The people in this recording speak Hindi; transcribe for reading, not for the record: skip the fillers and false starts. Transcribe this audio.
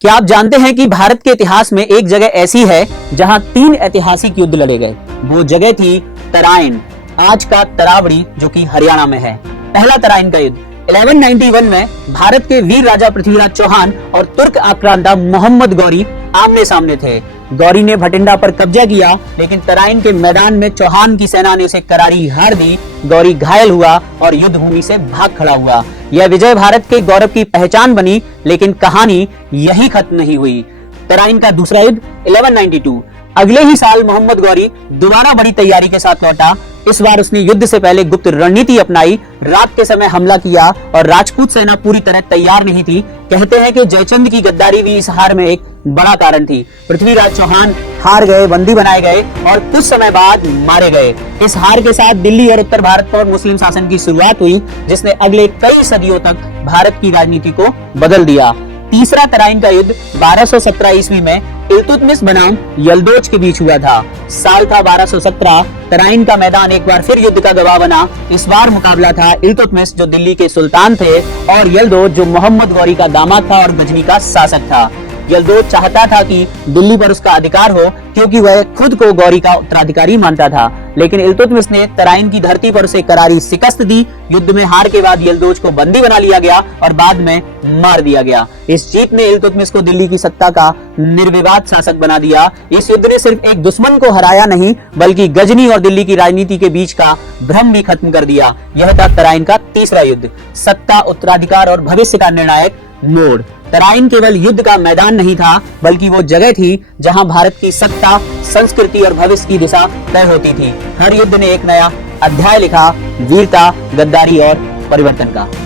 क्या आप जानते हैं कि भारत के इतिहास में एक जगह ऐसी है जहां 3 ऐतिहासिक युद्ध लड़े गए। वो जगह थी तराइन, आज का तरावड़ी, जो कि हरियाणा में है। पहला तराइन का युद्ध 1191 में भारत के वीर राजा पृथ्वीराज चौहान और तुर्क आक्रांता मोहम्मद गौरी आमने सामने थे। गौरी ने भटिंडा पर कब्जा किया, लेकिन तराइन के मैदान में चौहान की सेना ने उसे करारी हार दी। गौरी घायल हुआ और युद्ध भूमि से भाग खड़ा हुआ। यह विजय भारत के गौरव की पहचान बनी, लेकिन कहानी यही खत्म नहीं हुई। तराइन का दूसरा युद्ध 1192। अगले ही साल मोहम्मद गौरी दोबारा बड़ी तैयारी के साथ लौटा। इस बार उसने युद्ध से पहले गुप्त रणनीति अपनाई, रात के समय हमला किया और राजपूत सेना पूरी तरह तैयार नहीं थी। कहते हैं कि जयचंद की गद्दारी भी इस हार में एक बड़ा कारण थी। पृथ्वीराज चौहान हार गए, बंदी बनाए गए और कुछ समय बाद मारे गए। इस हार के साथ दिल्ली और उत्तर भारत पर मुस्लिम शासन की शुरुआत हुई, जिसने अगले कई सदियों तक भारत की राजनीति को बदल दिया। तीसरा तराइन का युद्ध 1217 ईस्वी में इल्तुतमिश बनाम यल्दोज के बीच हुआ था। साल था 1217। तराइन का मैदान एक बार फिर युद्ध का गवाह बना। इस बार मुकाबला था इल्तुतमिश, जो दिल्ली के सुल्तान थे, और यल्दोज, जो मोहम्मद गौरी का दामाद था और गजनी का शासक था। यल्दोज चाहता था कि दिल्ली पर उसका अधिकार हो, क्योंकि वह खुद को गौरी का उत्तराधिकारी मानता था। लेकिन इल्तुतमिश ने तराइन की धरती पर उसे करारी शिकस्त दी। युद्ध में हार के बाद यल्दोज को बंदी बना लिया गया और बाद में मार दिया गया। इस जीत ने इल्तुतमिश को दिल्ली की सत्ता का निर्विवाद शासक बना दिया। इस युद्ध ने सिर्फ एक दुश्मन को हराया नहीं, बल्कि गजनी और दिल्ली की राजनीति के बीच का भ्रम भी खत्म कर दिया। यह था तराइन का तीसरा युद्ध, सत्ता, उत्तराधिकार और भविष्य का निर्णायक मोड़। तराइन केवल युद्ध का मैदान नहीं था, बल्कि वो जगह थी जहां भारत की सत्ता, संस्कृति और भविष्य की दिशा तय होती थी। हर युद्ध ने एक नया अध्याय लिखा, वीरता, गद्दारी और परिवर्तन का।